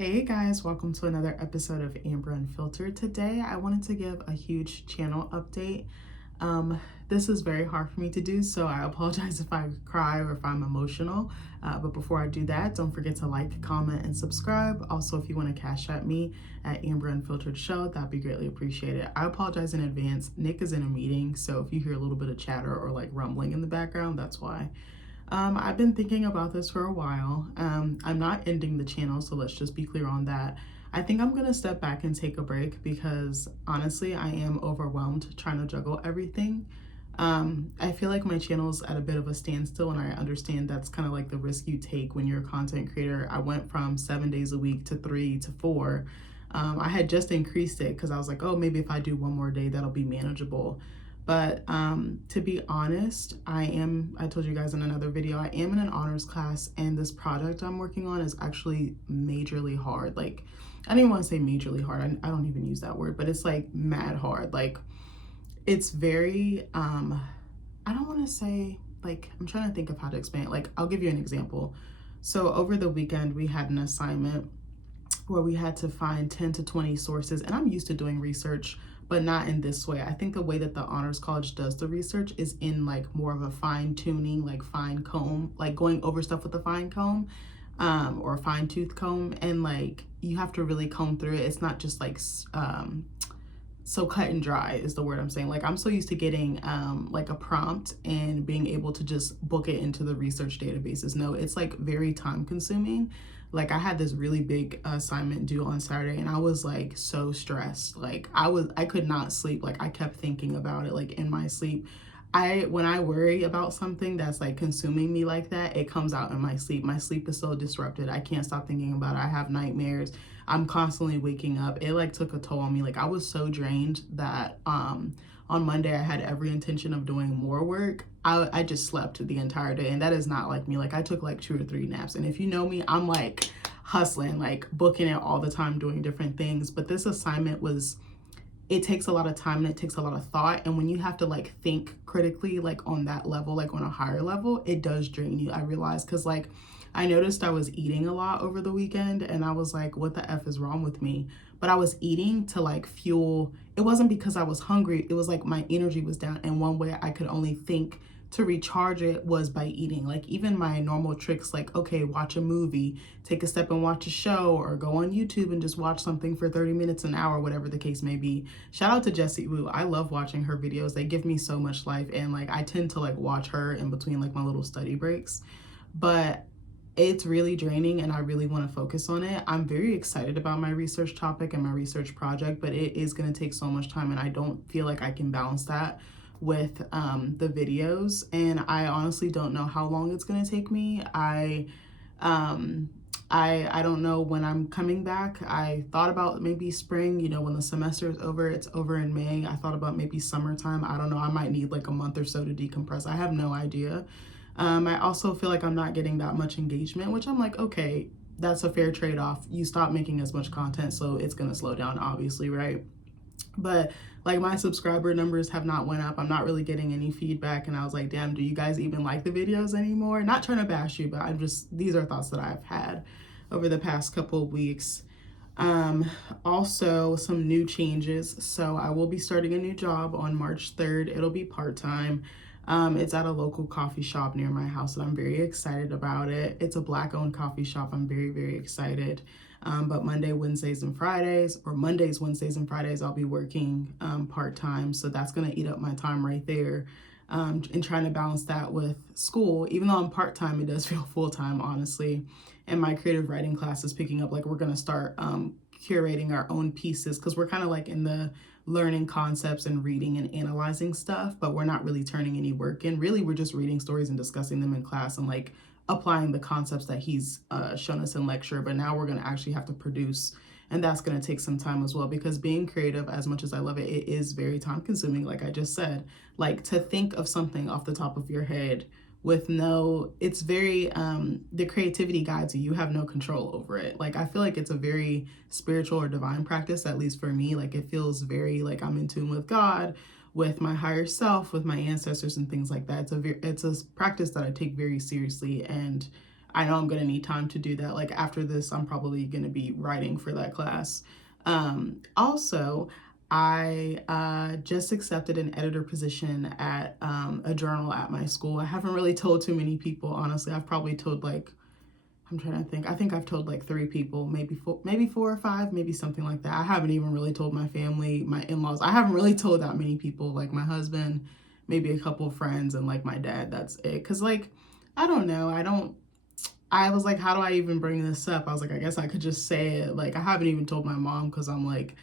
Hey guys, welcome to another episode of Amber Unfiltered. Today I wanted to give a huge channel update. This is very hard for me to do, so I apologize if I cry or if I'm emotional. But before I do that, don't forget to like, comment, and subscribe. Also, if you want to cash at me at Amber Unfiltered Show, that'd be greatly appreciated. I apologize in advance. Nick is in a meeting, so if you hear a little bit of chatter or like rumbling in the background, that's why. I've been thinking about this for a while. I'm not ending the channel, so let's just be clear on that. I think I'm gonna step back and take a break because honestly, I am overwhelmed trying to juggle everything. I feel like my channel's at a bit of a standstill, and I understand that's kind of like the risk you take when you're a content creator. I went from 7 days a week to 3 to 4. I had just increased it because I was like, oh, maybe if I do one more day, that'll be manageable. But to be honest, I told you guys in another video, I am in an honors class, and this project I'm working on is actually majorly hard. Like, I don't even want to say majorly hard. I don't even use that word, but it's like mad hard. Like, it's very, I don't want to say, like, I'm trying to think of how to explain it. Like, I'll give you an example. So over the weekend, we had an assignment where we had to find 10 to 20 sources, and I'm used to doing research, but not in this way. I think the way that the Honors College does the research is in like more of a fine tuning, like fine comb, like going over stuff with a fine comb, or a fine tooth comb. And like, you have to really comb through it. It's not just like, so cut and dry is the word I'm saying. Like, I'm so used to getting like a prompt and being able to just book it into the research databases. No, it's like very time consuming. Like, I had this really big assignment due on Saturday, and I was like so stressed. Like, I could not sleep. Like, I kept thinking about it like in my sleep. When I worry about something that's like consuming me like that, it comes out in my sleep. My sleep is so disrupted. I can't stop thinking about it. I have nightmares. I'm constantly waking up. It like took a toll on me. Like, I was so drained that on Monday I had every intention of doing more work. I just slept the entire day, and that is not like me. Like, I took like 2 or 3 naps, and if you know me, I'm like hustling, like booking it all the time, doing different things. But this assignment was, it takes a lot of time and it takes a lot of thought. And when you have to like think critically, like on that level, like on a higher level, it does drain you. I realized, because like I noticed I was eating a lot over the weekend, and I was like, what the F is wrong with me? But I was eating to like fuel. It wasn't because I was hungry. It was like my energy was down. And one way I could only think to recharge it was by eating. Like, even my normal tricks, like, okay, watch a movie, take a step and watch a show, or go on YouTube and just watch something for 30 minutes, an hour, whatever the case may be. Shout out to Jessie Woo. I love watching her videos. They give me so much life, and like I tend to like watch her in between like my little study breaks. But it's really draining, and I really want to focus on it. I'm very excited about my research topic and my research project, but it is going to take so much time, and I don't feel like I can balance that with the videos. And I honestly don't know how long it's going to take me. I don't know when I'm coming back. I thought about maybe spring, you know, when the semester is over. It's over in May. I thought about maybe summertime. I don't know. I might need like a month or so to decompress. I have no idea. I also feel like I'm not getting that much engagement, which I'm like, okay, that's a fair trade-off. You stop making as much content, so it's going to slow down, obviously, right? But like, my subscriber numbers have not went up. I'm not really getting any feedback, and I was like, damn, do you guys even like the videos anymore? Not trying to bash you, but these are thoughts that I've had over the past couple of weeks. Also some new changes. So I will be starting a new job on March 3rd. It'll be part-time. It's at a local coffee shop near my house, and I'm very excited about it. It's a Black-owned coffee shop. I'm very, very excited. But Mondays, Wednesdays, and Fridays, I'll be working part-time. So that's going to eat up my time right there. And trying to balance that with school. Even though I'm part-time, it does feel full-time, honestly. And my creative writing class is picking up. Like, we're going to start curating our own pieces, because we're kind of like in the learning concepts and reading and analyzing stuff, but we're not really turning any work in. Really, we're just reading stories and discussing them in class and like applying the concepts that he's shown us in lecture. But now we're going to actually have to produce, and that's going to take some time as well, because being creative, as much as I love it, it is very time consuming. Like I just said, like, to think of something off the top of your head with it's very, the creativity guides you. You have no control over it. Like, I feel like it's a very spiritual or divine practice, at least for me. Like, it feels very like I'm in tune with God, with my higher self, with my ancestors and things like that. It's a practice that I take very seriously, and I know I'm going to need time to do that. Like after this, I'm probably going to be writing for that class. Also, I just accepted an editor position at a journal at my school. I haven't really told too many people, honestly. I've probably told like, I'm trying to think. I think I've told like 3 people, maybe four or five, maybe something like that. I haven't even really told my family, my in-laws. I haven't really told that many people, like my husband, maybe a couple of friends, and like my dad. That's it. Cause like, I don't know. I was like, how do I even bring this up? I was like, I guess I could just say it. Like, I haven't even told my mom because I'm like,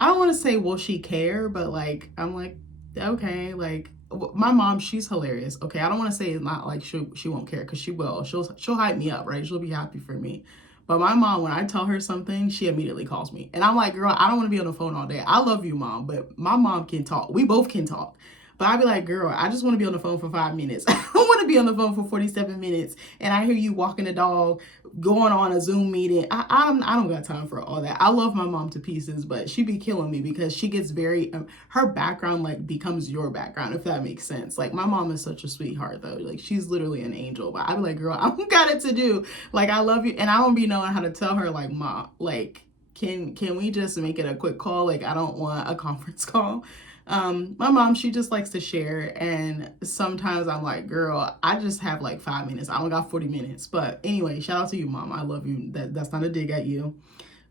I don't want to say, will she care? But like, I'm like, okay, like my mom, she's hilarious. Okay. I don't want to say it's not like she won't care because she will. She'll hype me up, right? She'll be happy for me. But my mom, when I tell her something, she immediately calls me. And I'm like, girl, I don't want to be on the phone all day. I love you, mom, but my mom can talk. We both can talk. But I'd be like, girl, I just want to be on the phone for 5 minutes. I don't want to be on the phone for 47 minutes. And I hear you walking the dog, going on a Zoom meeting. I don't got time for all that. I love my mom to pieces, but she be killing me because she gets very, her background like becomes your background, if that makes sense. Like my mom is such a sweetheart though. Like she's literally an angel, but I be like, girl, I don't got it to do. Like I love you. And I don't be knowing how to tell her like, mom, like, can we just make it a quick call? Like I don't want a conference call. My mom, she just likes to share, and sometimes I'm like, girl, I just have like 5 minutes. I don't got 40 minutes. But anyway, shout out to you, mom. I love you. That's not a dig at you.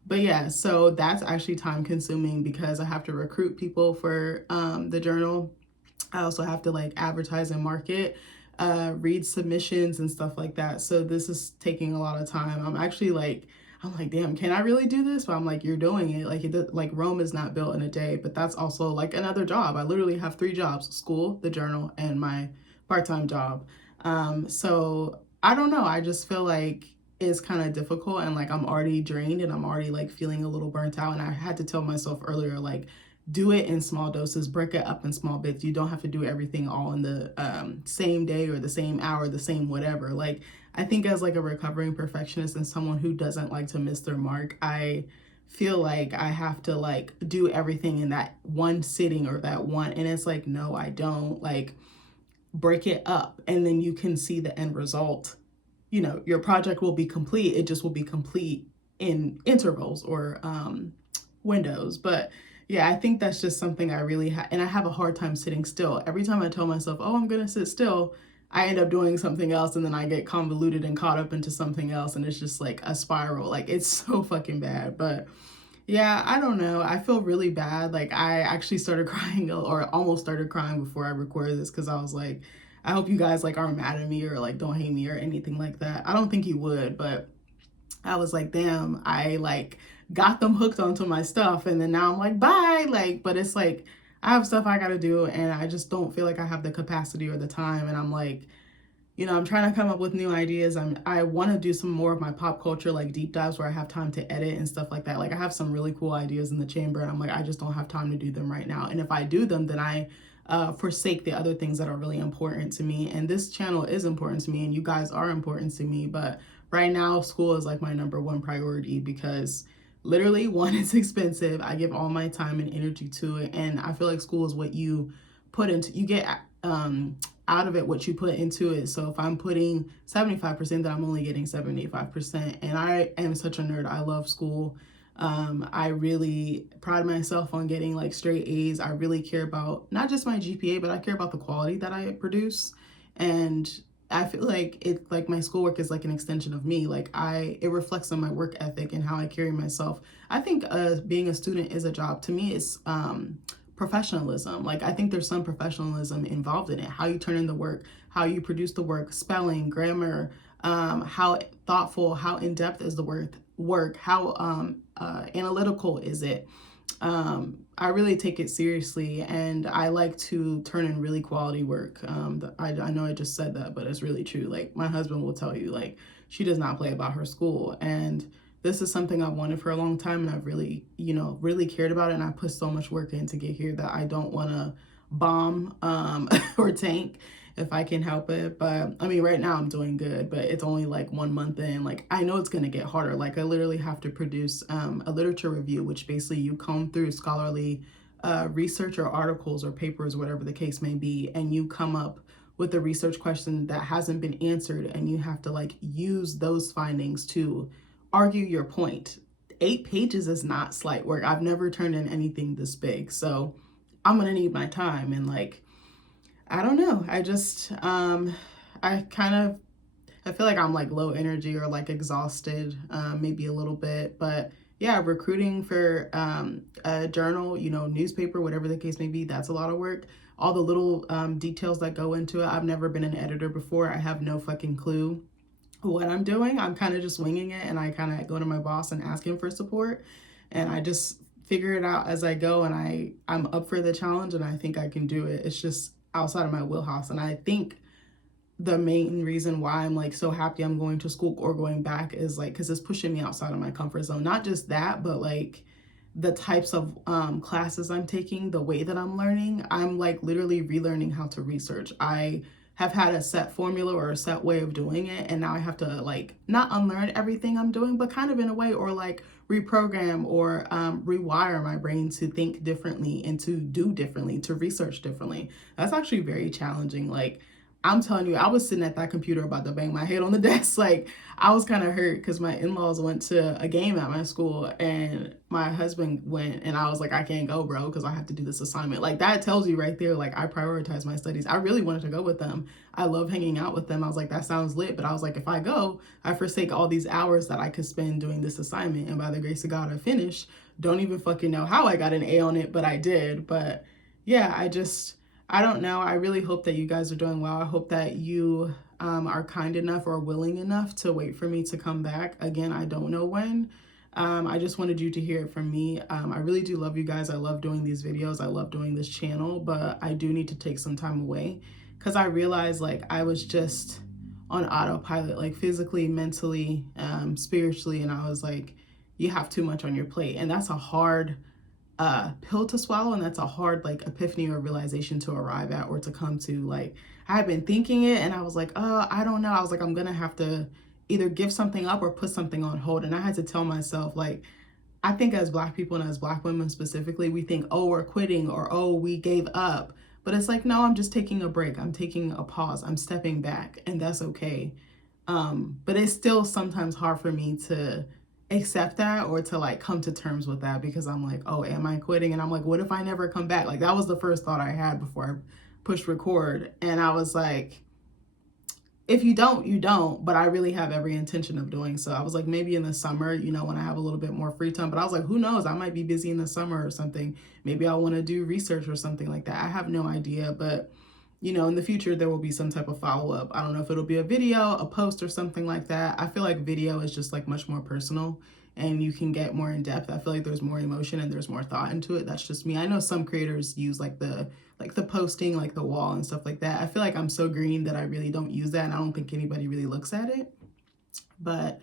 But yeah, so that's actually time consuming because I have to recruit people for the journal. I also have to like advertise and market, read submissions and stuff like that. So this is taking a lot of time. I'm like, damn, can I really do this? But I'm like, you're doing it. Like Rome is not built in a day, but that's also like another job. I literally have 3 jobs: school, the journal, and my part-time job. So I don't know. I just feel like it's kind of difficult and like I'm already drained and I'm already like feeling a little burnt out. And I had to tell myself earlier, like, do it in small doses, break it up in small bits. You don't have to do everything all in the same day or the same hour, the same whatever. Like, I think as like a recovering perfectionist and someone who doesn't like to miss their mark, I feel like I have to like do everything in that one sitting or that one. And it's like, no, I don't. Like, break it up and then you can see the end result. You know, your project will be complete. It just will be complete in intervals or windows. But yeah, I think that's just something I really and I have a hard time sitting still. Every time I tell myself, oh, I'm going to sit still, I end up doing something else and then I get convoluted and caught up into something else. And it's just like a spiral. Like it's so fucking bad. But yeah, I don't know. I feel really bad. Like I actually started crying or almost started crying before I recorded this because I was like, I hope you guys like aren't mad at me or like don't hate me or anything like that. I don't think you would, but I was like, damn, I like got them hooked onto my stuff and then now I'm like, bye. Like, but it's like I have stuff I gotta do and I just don't feel like I have the capacity or the time. And I'm like, you know, I'm trying to come up with new ideas. I want to do some more of my pop culture like deep dives where I have time to edit and stuff like that. Like I have some really cool ideas in the chamber and I'm like, I just don't have time to do them right now. And if I do them, then I forsake the other things that are really important to me. And this channel is important to me and you guys are important to me. But right now, school is like my #1 priority because literally, one, it's expensive. I give all my time and energy to it. And I feel like school is what you put into, you get out of it what you put into it. So if I'm putting 75%, then I'm only getting 75%. And I am such a nerd. I love school. I really pride myself on getting like straight A's. I really care about not just my GPA, but I care about the quality that I produce. And I feel like it, like my schoolwork is like an extension of me. Like it reflects on my work ethic and how I carry myself. I think being a student is a job. To me, it's professionalism. Like I think there's some professionalism involved in it. How you turn in the work, how you produce the work, spelling, grammar, how thoughtful, how in-depth is the work, how analytical is it. I really take it seriously and I like to turn in really quality work. I know I just said that, but it's really true. Like my husband will tell you, like she does not play about her school. And this is something I've wanted for a long time and I've really, really cared about it. And I put so much work in to get here that I don't want to bomb or tank if I can help it. But I mean, right now I'm doing good, but it's only like 1 month in. Like I know it's going to get harder. Like I literally have to produce a literature review, which basically you comb through scholarly research or articles or papers, whatever the case may be, and you come up with a research question that hasn't been answered, and you have to like use those findings to argue your point. 8 pages is not slight work. I've never turned in anything this big, so I'm gonna need my time. And like, I don't know, I feel like I'm like low energy or like exhausted, maybe a little bit. But yeah, recruiting for a journal, you know, newspaper, whatever the case may be, that's a lot of work. All the little details that go into it. I've never been an editor before. I have no fucking clue what I'm doing. I'm kind of just winging it, and I kind of go to my boss and ask him for support, and I just figure it out as I go. And I'm up for the challenge, and I think I can do it. It's just outside of my wheelhouse. And I think the main reason why I'm like so happy I'm going to school or going back is like because it's pushing me outside of my comfort zone. Not just that, but like the types of classes I'm taking, the way that I'm learning. I'm like literally relearning how to research. I have had a set formula or a set way of doing it, and now I have to like not unlearn everything I'm doing, but kind of in a way, or like reprogram or rewire my brain to think differently and to do differently, to research differently. That's actually very challenging. Like, I'm telling you, I was sitting at that computer about to bang my head on the desk. Like, I was kind of hurt because my in-laws went to a game at my school, and my husband went, and I was like, I can't go, bro, because I have to do this assignment. Like, that tells you right there, like, I prioritize my studies. I really wanted to go with them. I love hanging out with them. I was like, that sounds lit. But I was like, if I go, I forsake all these hours that I could spend doing this assignment. And by the grace of God, I finished. Don't even fucking know how I got an A on it, but I did. But yeah, I don't know. I really hope that you guys are doing well. I hope that you are kind enough or willing enough to wait for me to come back. Again, I don't know when. I just wanted you to hear it from me. I really do love you guys. I love doing these videos. I love doing this channel, but I do need to take some time away because I realized like I was just on autopilot, like physically, mentally, spiritually. And I was like, you have too much on your plate. And that's a hard pill to swallow, and that's a hard like epiphany or realization to arrive at or to come to. Like, I had been thinking it, and I was like, I don't know. I was like, I'm gonna have to either give something up or put something on hold. And I had to tell myself, like, I think as Black people and as Black women specifically, we think, oh, we're quitting, or oh, we gave up. But it's like, no, I'm just taking a break. I'm taking a pause. I'm stepping back, and that's okay. But it's still sometimes hard for me to accept that or to like come to terms with that, because I'm like, oh, am I quitting? And I'm like, what if I never come back? Like, that was the first thought I had before I pushed record. And I was like, if you don't, you don't. But I really have every intention of doing so. I was like, maybe in the summer, you know, when I have a little bit more free time. But I was like, who knows? I might be busy in the summer or something. Maybe I'll want to do research or something like that. I have no idea. But you know, in the future, there will be some type of follow-up. I don't know if it'll be a video, a post, or something like that. I feel like video is just like much more personal, and you can get more in depth. I feel like there's more emotion and there's more thought into it. That's just me. I know some creators use like the posting, like the wall and stuff like that. I feel like I'm so green that I really don't use that, and I don't think anybody really looks at it. But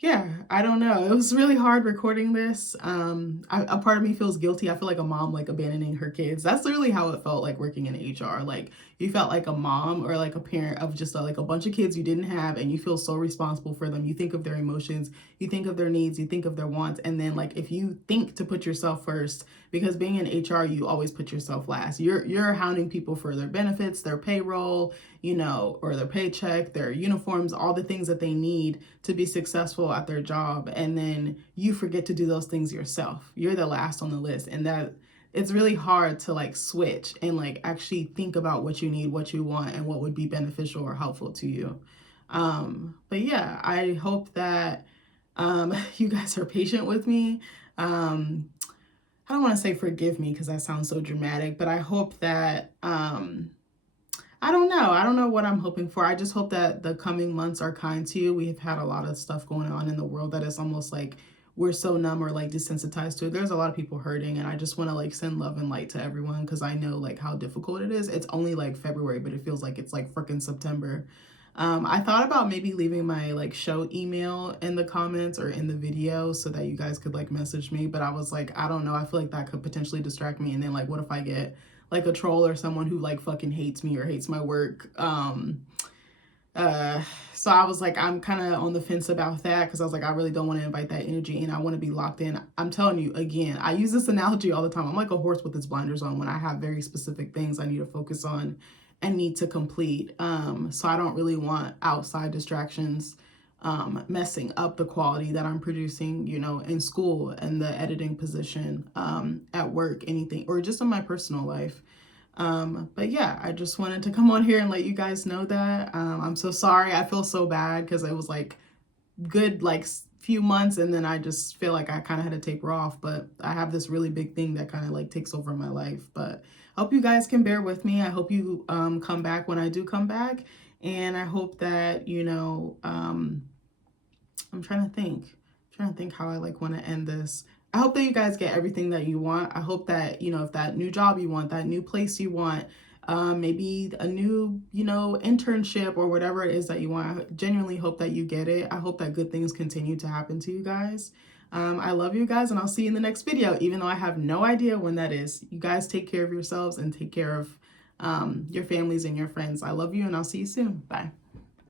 yeah, I don't know. It was really hard recording this. A part of me feels guilty. I feel like a mom like abandoning her kids. That's literally how it felt like working in HR. Like, you felt like a mom or like a parent of just like a bunch of kids you didn't have, and you feel so responsible for them. You think of their emotions, you think of their needs, you think of their wants. And then like, if you think to put yourself first, because being in HR, you always put yourself last. You're hounding people for their benefits, their payroll, you know, or their paycheck, their uniforms, all the things that they need to be successful at their job. And then you forget to do those things yourself. You're the last on the list. And that it's really hard to like switch and like actually think about what you need, what you want, and what would be beneficial or helpful to you. But yeah, I hope that you guys are patient with me. I don't want to say forgive me because that sounds so dramatic, but I hope that, I don't know. I don't know what I'm hoping for. I just hope that the coming months are kind to you. We have had a lot of stuff going on in the world that is almost like we're so numb or like desensitized to it. There's a lot of people hurting, and I just want to like send love and light to everyone, because I know like how difficult it is. It's only like February, but it feels like it's like freaking September. I thought about maybe leaving my like show email in the comments or in the video so that you guys could like message me, but I was like, I don't know. I feel like that could potentially distract me. And then like, what if I get like a troll or someone who like fucking hates me or hates my work? So I was like, I'm kind of on the fence about that, because I was like, I really don't want to invite that energy, and I want to be locked in. I'm telling you, again, I use this analogy all the time. I'm like a horse with its blinders on when I have very specific things I need to focus on. and need to complete. So I don't really want outside distractions messing up the quality that I'm producing, you know, in school and the editing position, at work, anything, or just in my personal life. But yeah, I just wanted to come on here and let you guys know that. I'm so sorry. I feel so bad because it was like good, like few months, and then I just feel like I kind of had to taper off, but I have this really big thing that kind of like takes over my life. But I hope you guys can bear with me. I hope you come back when I do come back. And I hope that, you know, I'm trying to think how I like want to end this. I hope that you guys get everything that you want. I hope that, you know, if that new job you want, that new place you want, maybe a new, you know, internship or whatever it is that you want, I genuinely hope that you get it. I hope that good things continue to happen to you guys. I love you guys, and I'll see you in the next video, even though I have no idea when that is. You guys take care of yourselves and take care of your families and your friends. I love you, and I'll see you soon. Bye.